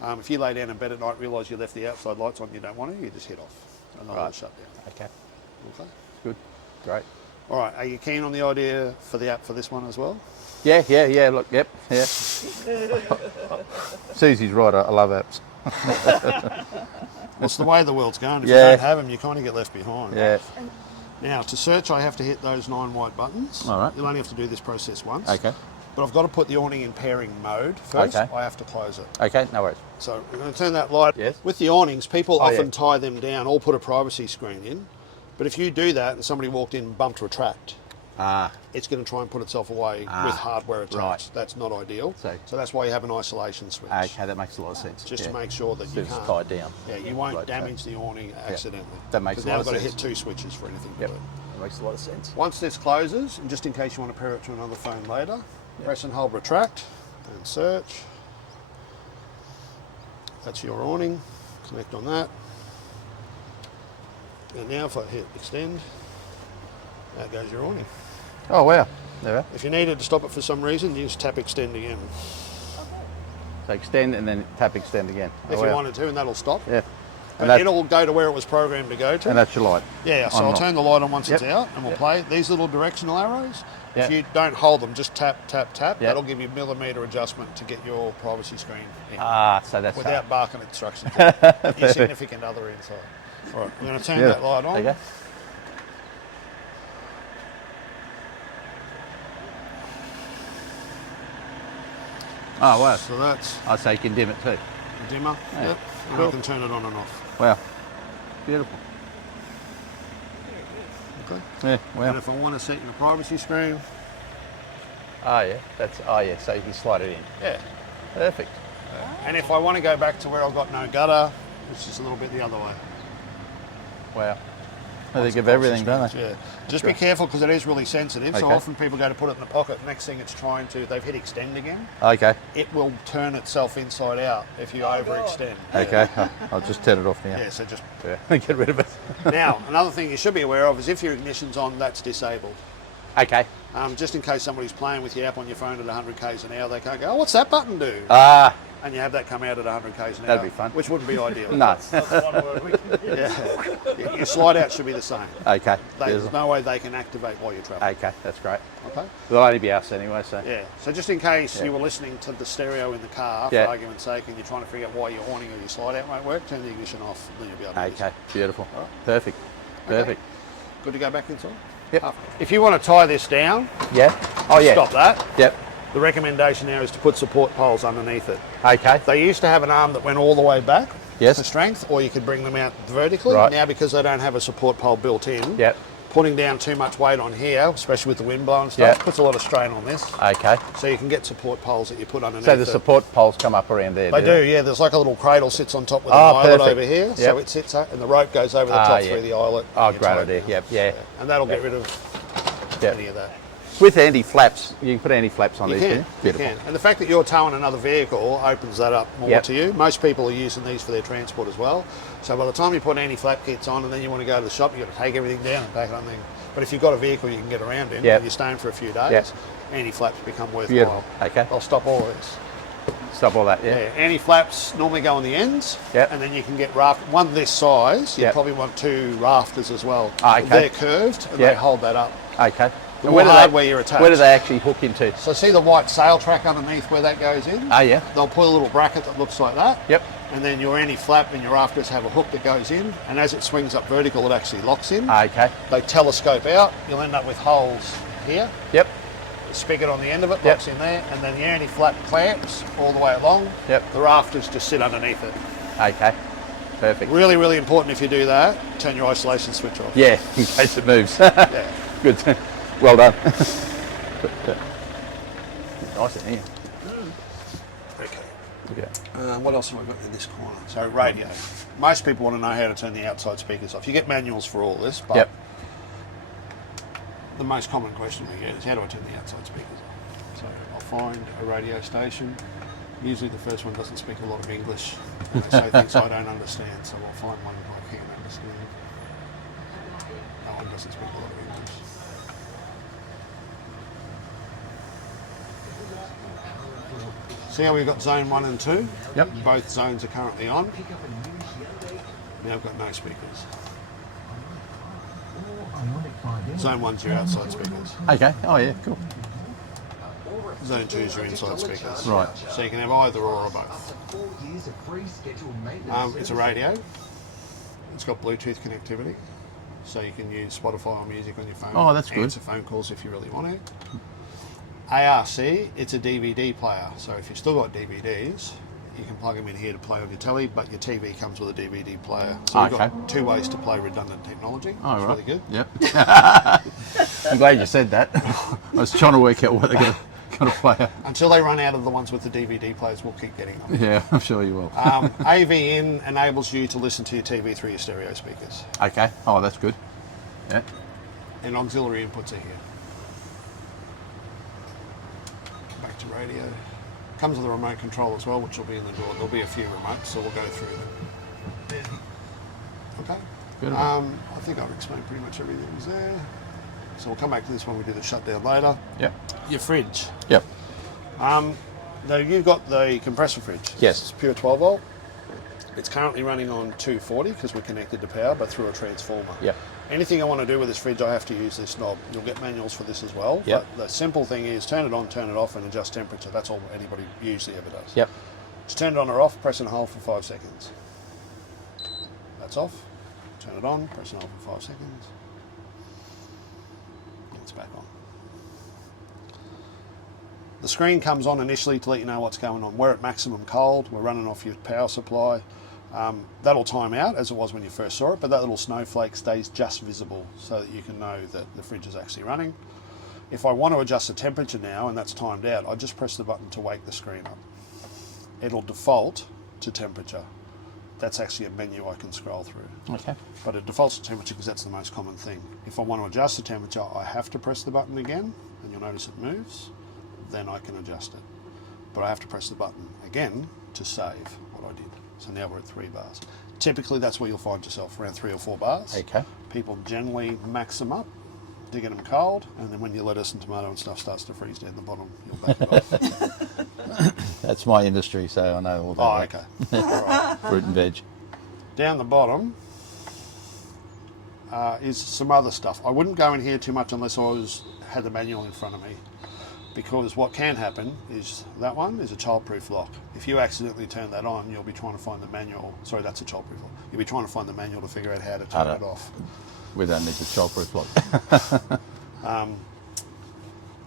If you lay down in bed at night, realise you left the outside lights on, you don't want to, you just hit off, and they'll all shut down. Okay. Okay. Good. Great. All right, are you keen on the idea for the app for this one as well? Yeah. Look, yep. Yeah. Susie's right. I love apps. It's the way the world's going. If you Yeah. don't have them, you kind of get left behind. Yeah. Now, to search, I have to hit those 9 white buttons. All right. You'll only have to do this process once. Okay. But I've got to put the awning in pairing mode first. Okay. I have to close it. Okay. No worries. So I'm going to turn that light. Yes. With the awnings, people Oh, often yeah. tie them down or put a privacy screen in. But if you do that and somebody walked in and bumped retract, it's going to try and put itself away with hardware attached. right. That's not ideal. So that's why you have an isolation switch. Okay, that makes a lot of sense. Just yeah. to make sure that So you it's can't tied down. Yeah, you won't Right, damage the awning accidentally. That makes a lot now of I've got to sense. hit 2 switches for anything to Yep. do. That makes a lot of sense. Once this closes, and just in case you want to pair it to another phone later, press and hold retract and search. That's your awning. Connect on that. And now if I hit extend, out goes your awning. Oh wow. There. If you needed to stop it for some reason, you just tap extend again. So extend and then tap extend again. If Oh, you wow. wanted to, and that'll stop. Yeah. But And, it'll go to where it was programmed to go to. and that's your light. Yeah, so On I'll and off. turn the light on once it's Yep. out, and we'll play. These little directional arrows, Yep. if you don't hold them, just tap, tap, tap. Yep. That'll give you millimetre adjustment to get your privacy screen in So that's without barking instructions. Your significant other inside. All right, I'm going to turn that light on. Okay. Oh wow. So that's So you can dim it too. the dimmer. Yeah. Yep. And Cool. I can turn it on and off. Wow. Beautiful. Okay. Yeah. And Wow. if I want to set your privacy screen, Oh yeah. So you can slide it in. yeah. Perfect. And if I want to go back to where I've got no gutter, it's just a little bit the other way. Wow. They give everything, don't they? Yeah. Just be careful because it is really sensitive. So Okay. often people go to put it in the pocket. Next thing it's trying to, they've hit extend again. Okay. It will turn itself inside out if you overextend. Okay. I'll just turn it off now. Yeah, so just. Yeah. Get rid of it. Now, another thing you should be aware of is if your ignition's on, that's disabled. Okay. Just in case somebody's playing with your app on your phone at 100 k's an hour, they can't go, oh, what's that button do? And you have that come out at 100 k's an hour. That'd be fun. Which wouldn't be ideal. No. Yeah. Your slide out should be the same. Okay. There's no way they can activate while you're traveling. Okay. That's great. Okay? There'll only be us anyway, so. Yeah. So just in case you were listening to the stereo in the car, for Yeah. argument's sake, and you're trying to figure out why your awning or your slide out won't work, turn the ignition off, and then you'll be able to use Okay. it. Beautiful. All right. Perfect. Perfect. Good to go back inside? Yep. If you want to tie this down, Yeah. Oh yeah. stop that. Yep. The recommendation now is to put support poles underneath it. Okay. They used to have an arm that went all the way back Yes. for strength, or you could bring them out vertically. Right. Now, because they don't have a support pole built in, Yep. putting down too much weight on here, especially with the wind blowing stuff, Yep. puts a lot of strain on this. Okay. So you can get support poles that you put underneath So the it. support poles come up around there. They do, yeah. There's like a little cradle sits on top with an Oh, eyelet perfect. over here. So Yep. it sits up, and the rope goes over the top yeah. through the eyelet. Oh, and you great tie it idea. down. Yep. Yeah. And that'll get rid of Yep. any of that. With anti-flaps, you can put anti-flaps on You these. can, You you can. And the fact that you're towing another vehicle opens that up more Yep. to you. Most people are using these for their transport as well. So by the time you put anti-flap kits on and then you want to go to the shop, you've got to take everything down and pack it on there. But if you've got a vehicle you can get around in, Yep. and you're staying for a few days, Yep. anti-flaps become worthwhile. Beautiful. Okay. They'll stop all this. Stop all that. Yeah. Yeah, anti-flaps normally go on the ends, Yep. and then you can get one this size. You Yep. probably want 2 rafters as well. Okay. They're curved and Yep. they hold that up. Okay. The And where more do they- hardware you're attached. Where do they actually hook into? So see the white sail track underneath where that goes in? Oh yeah. They'll put a little bracket that looks like that. Yep. And then your anti-flap and your rafters have a hook that goes in, and as it swings up vertical, it actually locks in. Okay. They telescope out. You'll end up with holes here. Yep. The spigot on the end of it Yep. locks in there, and then the anti-flap clamps all the way along. Yep. The rafters just sit underneath it. Okay. Perfect. Really, really important if you do that, turn your isolation switch off. Yeah, in case it moves. Yeah. Good. Well done. Nice in here. Okay. Yeah. What else have I got in this corner? So radio. Most people want to know how to turn the outside speakers off. You get manuals for all this, but the most common question we get is how do I turn the outside speakers off? So I'll find a radio station. Usually the first one doesn't speak a lot of English. And they say things I don't understand, so I'll find one I can understand. That one doesn't speak a lot of English. See how we've got zone 1 and 2? Yep. Both zones are currently on. Now I've got no speakers. Zone 1's your outside speakers. Okay. Oh yeah. Cool. Zone 2 is your inside speakers. Right. So you can have either or both. It's a radio. It's got Bluetooth connectivity. So you can use Spotify or music on your phone. Oh, that's good. Answer phone calls if you really want to. ARC, it's a DVD player. So if you've still got DVDs, you can plug them in here to play on your telly, but your TV comes with a DVD player. So you've got 2 ways to play redundant technology. Oh, it's right. really good. Yep. I'm glad you said that. I was trying to work out what they're going to play. Until they run out of the ones with the DVD players, we'll keep getting them. Yeah, I'm sure you will. AV in enables you to listen to your TV through your stereo speakers. Okay. Oh, that's good. Yeah. And auxiliary inputs are here. Back to radio. Comes with a remote control as well, which will be in the door. There'll be a few remotes, so we'll go through them. Okay. Good. I think I've explained pretty much everything that's there. So we'll come back to this when we do the shutdown later. Yep. Your fridge. Yep. Now you've got the compressor fridge. Yes. It's pure 12 volt. It's currently running on 240 because we're connected to power, but through a transformer. Yep. Anything I want to do with this fridge, I have to use this knob. You'll get manuals for this as well. Yep. But the simple thing is turn it on, turn it off, and adjust temperature. That's all anybody usually ever does. Yep. Just turn it on or off, press and hold for 5 seconds. That's off. Turn it on, press and hold for 5 seconds. It's back on. The screen comes on initially to let you know what's going on. We're at maximum cold. We're running off your power supply. That'll time out as it was when you first saw it, but that little snowflake stays just visible so that you can know that the fridge is actually running. If I want to adjust the temperature now and that's timed out, I just press the button to wake the screen up. It'll default to temperature. That's actually a menu I can scroll through. Okay. But it defaults to temperature because that's the most common thing. If I want to adjust the temperature, I have to press the button again, and you'll notice it moves. Then I can adjust it. But I have to press the button again to save what I did. So now we're at 3 bars. Typically that's where you'll find yourself, around 3 or 4 bars. Okay. People generally max them up, digging them cold, and then when your lettuce and tomato and stuff starts to freeze down the bottom, you'll back it off. That's my industry, so I know all that. Oh, okay. All right. Fruit and veg. Down the bottom is some other stuff. I wouldn't go in here too much unless I had the manual in front of me, because what can happen is that one is a childproof lock. If you accidentally turn that on, you'll be trying to find the manual. Sorry, that's a childproof lock. You'll be trying to find the manual to figure out how to turn it off. We don't need the childproof lock.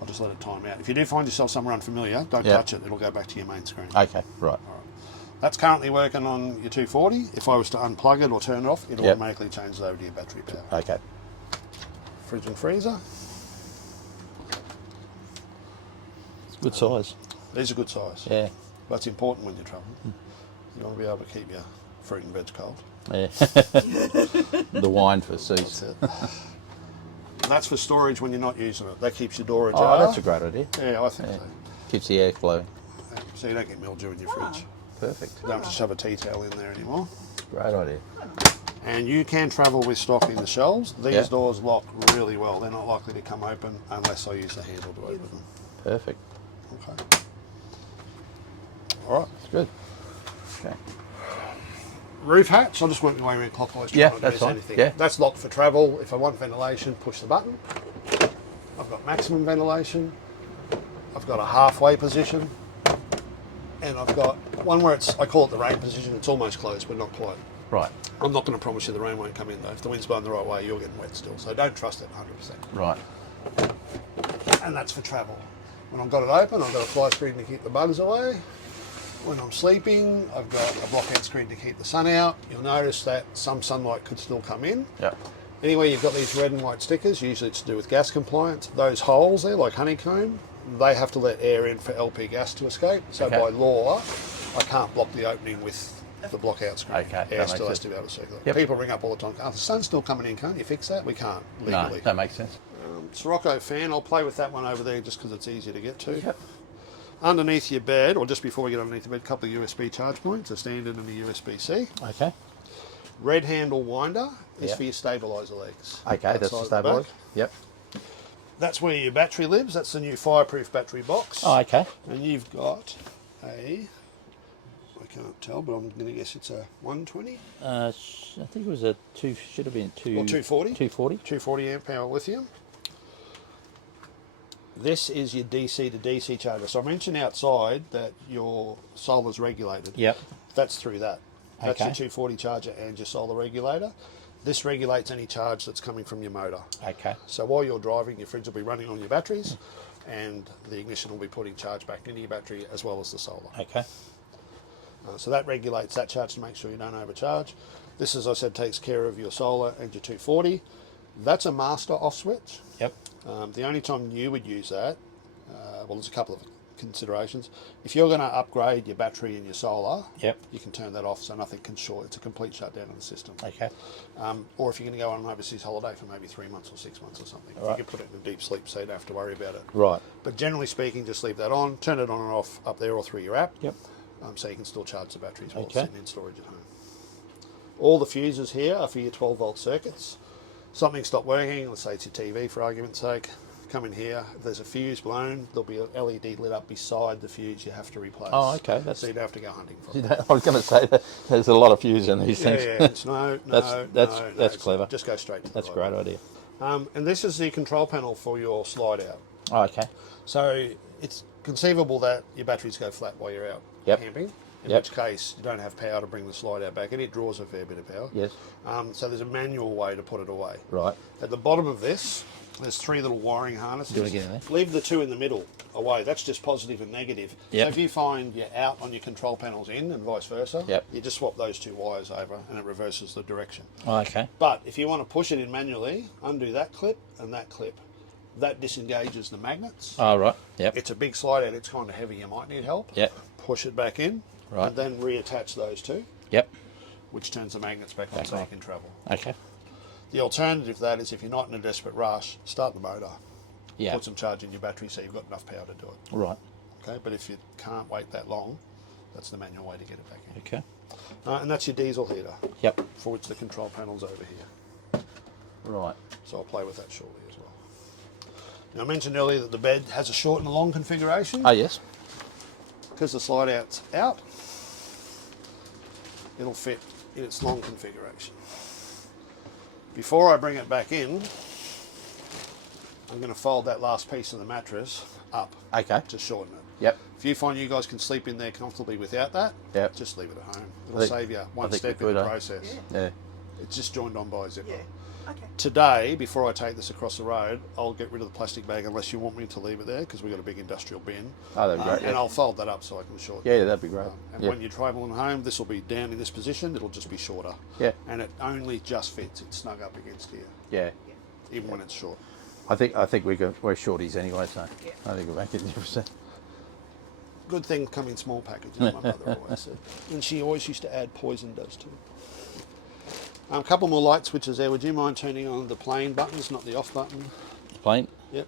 I'll just let it time out. If you do find yourself somewhere unfamiliar, don't touch it. It'll go back to your main screen. Okay, right. That's currently working on your 240. If I was to unplug it or turn it off, it automatically changes over to your battery power. Okay. Fridge and freezer. It's good size. These are good size. Yeah. That's important when you're travelling. You want to be able to keep your fruit and veg cold. Yeah. The wine for cease. That's it. That's for storage when you're not using it. That keeps your door ajar. Oh, that's a great idea. Yeah, I think so. Keeps the air flowing. So you don't get mildew in your fridge. Perfect. You don't have to shove a tea towel in there anymore. Great idea. And you can travel with stock in the shelves. These doors lock really well. They're not likely to come open unless I use the handle to open them. Perfect. Okay. All right. That's good. Okay. Roof hatch. I'll just work my way around clockwise. Yeah, trying not to that's miss fine. anything. Yeah. That's locked for travel. If I want ventilation, push the button. I've got maximum ventilation. I've got a halfway position. And I've got one where I call it the rain position. It's almost closed, but not quite. Right. I'm not going to promise you the rain won't come in though. If the wind's blowing the right way, you're getting wet still. So don't trust it 100%. Right. And that's for travel. When I've got it open, I've got a fly screen to keep the bugs away. When I'm sleeping, I've got a blockhead screen to keep the sun out. You'll notice that some sunlight could still come in. Yeah. Anyway, you've got these red and white stickers. Usually it's to do with gas compliance. Those holes there, like honeycomb, they have to let air in for LP gas to escape. So by law, I can't block the opening with the block out screen. Okay, that Air makes still has sense. to be able to circulate. Yep. People ring up all the time, oh, the sun's still coming in, can't you fix that? We can't, legally. No, that makes sense. Sirocco fan, I'll play with that one over there just because it's easier to get to. Yep. Underneath your bed, or just before we get underneath the bed, a couple of USB charge points, a standard and a USB-C. Okay. Red handle winder is Yep. for your stabiliser legs. Okay, that's Outside the the stabiliser. back. Yep. That's where your battery lives. That's the new fireproof battery box. Oh, okay. And you've got a, I can't tell, but I'm going to guess it's a 120 I think it was a should have been or 240. 240. 240 amp hour lithium. This is your DC to DC charger. So I mentioned outside that your solar's regulated. Yep. That's through that. That's Okay. your 240 charger and your solar regulator. This regulates any charge that's coming from your motor. Okay. So while you're driving, your fridge will be running on your batteries and the ignition will be putting charge back into your battery as well as the solar. Okay. So that regulates that charge to make sure you don't overcharge. This, as I said, takes care of your solar and your 240. That's a master off switch. Yep. The only time you would use that, well, there's a couple of considerations. If you're going to upgrade your battery and your solar, Yep. you can turn that off so nothing can short. It's a complete shutdown of the system. Okay. Or if you're going to go on an overseas holiday for maybe 3 months or 6 months or something, Right. you can put it in a deep sleep so you don't have to worry about it. Right. But generally speaking, just leave that on, turn it on and off up there or through your app. Yep. So you can still charge the batteries while it's Okay. sitting in storage at home. All the fuses here are for your 12-volt circuits. Something stopped working, let's say it's your TV for argument's sake, come in here. If there's a fuse blown, there'll be an LED lit up beside the fuse you have to replace. Oh, okay. So you don't have to go hunting for it. I was going to say that there's a lot of fuse in these Yeah, things. yeah, it's no, That's clever. Just go straight to the That's a right great one. idea. And this is the control panel for your slide out. Oh, okay. So it's conceivable that your batteries go flat while you're out Yep. camping, in Yep. which case you don't have power to bring the slide out back, and it draws a fair bit of power. Yes. So there's a manual way to put it away. Right. At the bottom of this, there's 3 little wiring harnesses. Do it again, eh? Leave the 2 in the middle away. That's just positive and negative. Yep. So if you find you're out on your control panels in and vice versa, Yep. you just swap those 2 wires over and it reverses the direction. Oh, okay. But if you want to push it in manually, undo that clip and that clip. That disengages the magnets. Oh, right. Yep. It's a big slide out, it's kind of heavy, you might need help. Yep. Push it back in, Right. and then reattach those 2, Yep. which turns the magnets back on Back so you on. can travel. Okay. The alternative to that is if you're not in a desperate rush, start the motor. Yeah. Put some charge in your battery so you've got enough power to do it. Right. Okay, but if you can't wait that long, that's the manual way to get it back in. Okay. And that's your diesel heater, Yep. for which the control panel's over here. Right. So I'll play with that shortly as well. Now I mentioned earlier that the bed has a short and a long configuration. Oh, yes. Because the slide out's out, it'll fit in its long configuration. Before I bring it back in, I'm going to fold that last piece of the mattress up Okay. to shorten it. Yep. If you find you guys can sleep in there comfortably without that, Yep. just leave it at home. I It'll think- save you one I think step we in the could, process. Yeah. It's just joined on by a zipper. Yeah. Okay. Today, before I take this across the road, I'll get rid of the plastic bag unless you want me to leave it there because we've got a big industrial bin. Oh, that'd be great. And Yeah. I'll fold that up so I can shorten Yeah, it. that'd be great. And Yeah. when you're travelling home, this will be down in this position. It'll just be shorter. Yeah. And it only just fits. It's snug up against here, Yeah. even when it's short. I think we're shorties anyway, so I think we'll make it different. Good thing come in small packages, my mother always said. And she always used to add poison dust to it. A couple more light switches there. Would you mind turning on the plane buttons, not the off button? Plain. Yep.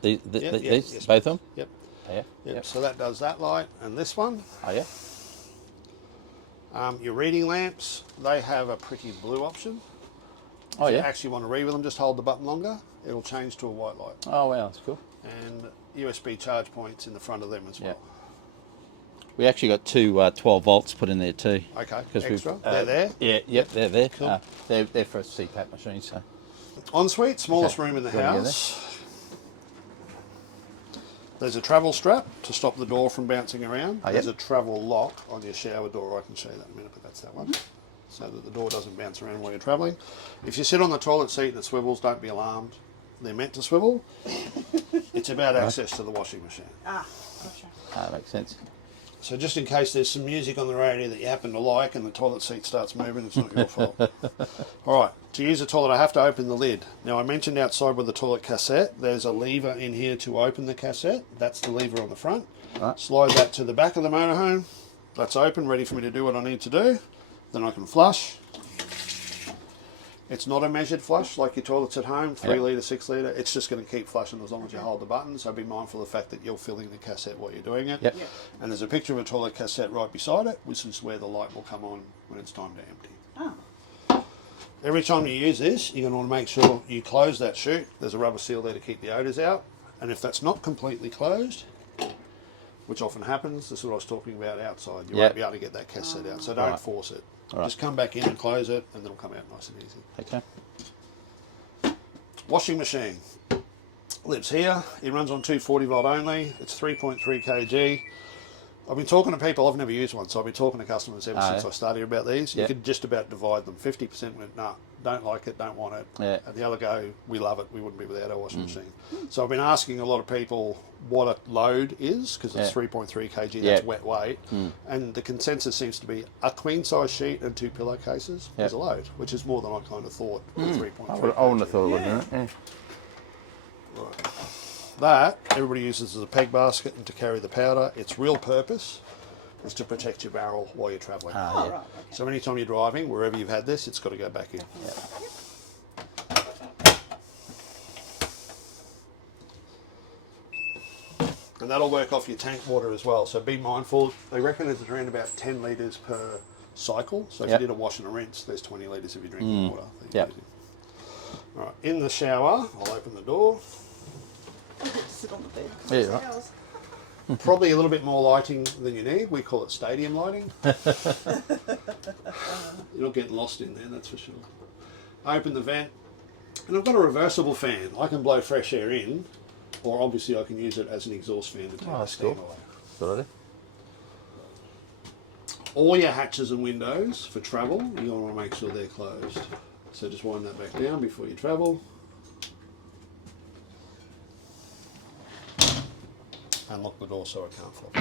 These, Yes, both of them. Yep. Oh, yeah. Yep. So that does that light, and this one. Oh, yeah. Your reading lamps, they have a pretty blue option. Oh, If you yeah. actually want to read with them, just hold the button longer. It'll change to a white light. Oh, wow, that's cool. And USB charge points in the front of them as well. We actually got 2 12 volts put in there too. Okay, 'Cause we've, extra. They're there. Yeah, yep, they're there. Cool. They're for CPAP machines. So. Ensuite, smallest Okay. room in the Got to get house. There's a travel strap to stop the door from bouncing around. Oh, yep. There's a travel lock on your shower door. I can show you that in a minute, but that's that one. So that the door doesn't bounce around while you're travelling. If you sit on the toilet seat and it swivels, don't be alarmed. They're meant to swivel. It's about access to the washing machine. Ah, gotcha. That makes sense. So just in case there's some music on the radio that you happen to like and the toilet seat starts moving, it's not your fault. All right, to use the toilet I have to open the lid. Now I mentioned outside with the toilet cassette, there's a lever in here to open the cassette. That's the lever on the front. Right. Slide that to the back of the motorhome that's open, ready for me to do what I need to do. Then I can flush. It's not a measured flush like your toilets at home, 3 litre, 6 litre. It's just going to keep flushing as long as you hold the button. So be mindful of the fact that you're filling the cassette while you're doing it. Yep. And there's a picture of a toilet cassette right beside it, which is where the light will come on when it's time to empty. Oh. Every time you use this, you're going to want to make sure you close that chute. There's a rubber seal there to keep the odours out. And if that's not completely closed, which often happens, this is what I was talking about outside, you won't be able to get that cassette out. So don't force it. Just come back in and close it, and it'll come out nice and easy. Okay. Washing machine. Lives here. It runs on 240 volt only. It's 3.3 kg. I've been talking to people, I've never used one, so I've been talking to customers ever since I started about these. You could just about divide them. 50% went, nah, don't like it, don't want it. Yeah. And the other go, we love it, we wouldn't be without our washing machine. So I've been asking a lot of people what a load is, because it's 3.3 kg, that's wet weight. And the consensus seems to be a queen size sheet and 2 pillowcases is a load, which is more than I kind of thought. 3.3 I wouldn't have thought it would, yeah. Right. That everybody uses as a peg basket and to carry the powder. Its real purpose is to protect your barrel while you're travelling. Right, okay. So anytime you're driving, wherever you've had this, it's got to go back in. And that'll work off your tank water as well. So be mindful. They reckon it's around about 10 litres per cycle. So if you did a wash and a rinse, there's 20 litres of your drinking water. That you're using. All right, in the shower, I'll open the door. I get to sit on the bed. Yeah, right. Probably a little bit more lighting than you need. We call it stadium lighting. You're not getting lost in there, that's for sure. I open the vent, and I've got a reversible fan. I can blow fresh air in, or obviously I can use it as an exhaust fan to take the steam away. Good idea. All your hatches and windows for travel, you want to make sure they're closed. So just wind that back down before you travel. And lock the door so it can't fall.